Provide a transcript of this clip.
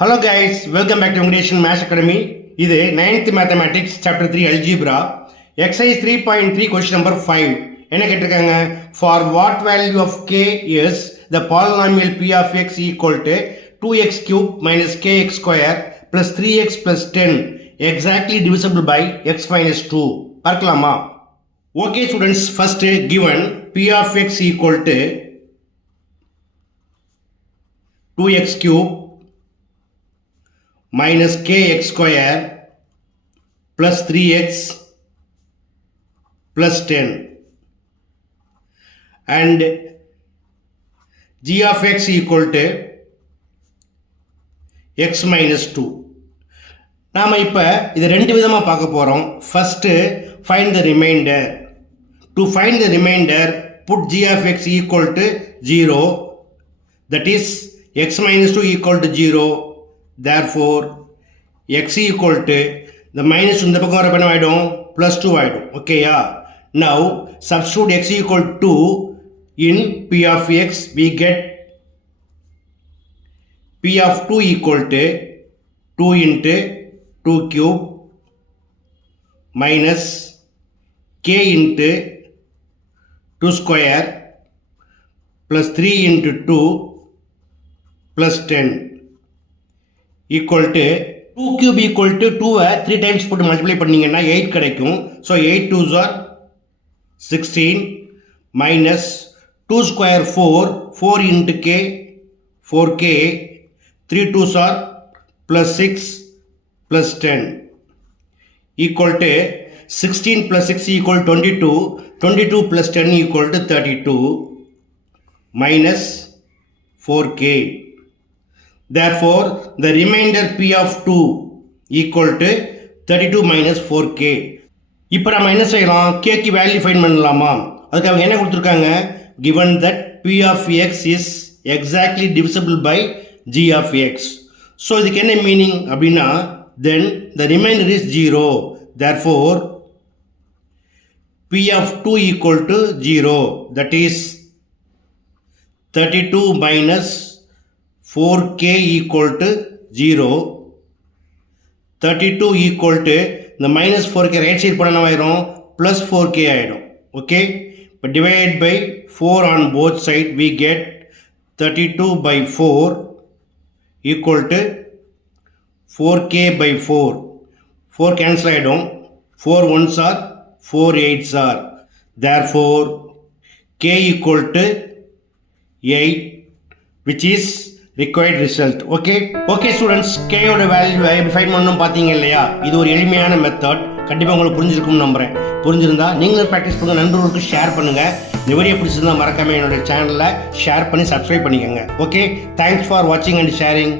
Hello guys, welcome back to English Maths Academy. இது 9th Mathematics Chapter 3 Algebra Exercise 3.3 Question number 5. என்ன கேட்டிருக்காங்க? For what value of k is the polynomial p of x equal to 2x cube minus kx square plus 3x plus 10 exactly divisible by x minus 2? பார்க்கலாமா? Okay students, first given p of x equal to 2x cube minus kx square plus 3x plus 10 and g of x equal to x minus 2. நாம இப்ப இதை ரெண்டு விதமா பார்க்க போறோம். First find the remainder. To find the remainder, put g of x equal to 0, that is x minus 2 equal to 0. Therefore x equal to the minus இந்த பக்கம் வர என்ன ஆயிடும் plus 2 ஆயிடும். ஓகேயா? Now substitute x equal to 2 in p of x, we get p of 2 equal to 2 into 2 cube minus k into 2 square plus 3 into 2 plus 10 equal to 2 cube equal to 2 3 times போட்டு மல்டிப்ளை பண்ணீங்கன்னா 8 கிடைக்கும். So 8 2s are 16 minus 2 square 4 into k 4k 3 2s are plus 6 plus 10 equal to 16 plus 6 equal 22 plus 10 equal to 32 minus 4k. Therefore, the remainder p of 2 equal to 32 minus 4k. இப்போ நம்ம என்ன செய்யலாம்? k க்கு value find பண்ணலாமா? அதுக்கு அவங்க என்ன கொடுத்துருக்காங்க? Given that p of x is exactly divisible by g of x. So இதுக்கு என்ன மீனிங் அப்படின்னா, then the remainder is 0. Therefore, p of 2 equal to 0. That is 32 minus 4k equal to 0. 32 equal to the minus 4k right side பண்ண ஆயிரும் plus 4k ஆயிடும். Okay, but divide by 4 on both side, we get 32 by 4 equal to 4k by 4. 4 cancel ஆயிடும். 4 1s are 4 8s are. Therefore k equal to 8, which is required result. Okay students, k ஓட வேல்யூ எப்படி ஃபைண்ட் பண்ணனும் பாத்தீங்க இல்லையா? இது ஒரு எளிமையான மெத்தட். கண்டிப்பா உங்களுக்கு புரிஞ்சிருக்கும்னு நம்புறேன். புரிஞ்சிருந்தா நீங்களும் பிராக்டிஸ் பண்ணுங்க, நண்பர்களுக்கு ஷேர் பண்ணுங்க. இந்த வீடியோ பிடிச்சிருந்தா மறக்காம என்னோட சேனலை ஷேர் பண்ணி சப்ஸ்கிரைப் பண்ணிக்கோங்க. ஓகே, தேங்க்ஸ் ஃபார் வாட்சிங் அண்ட் ஷேரிங்.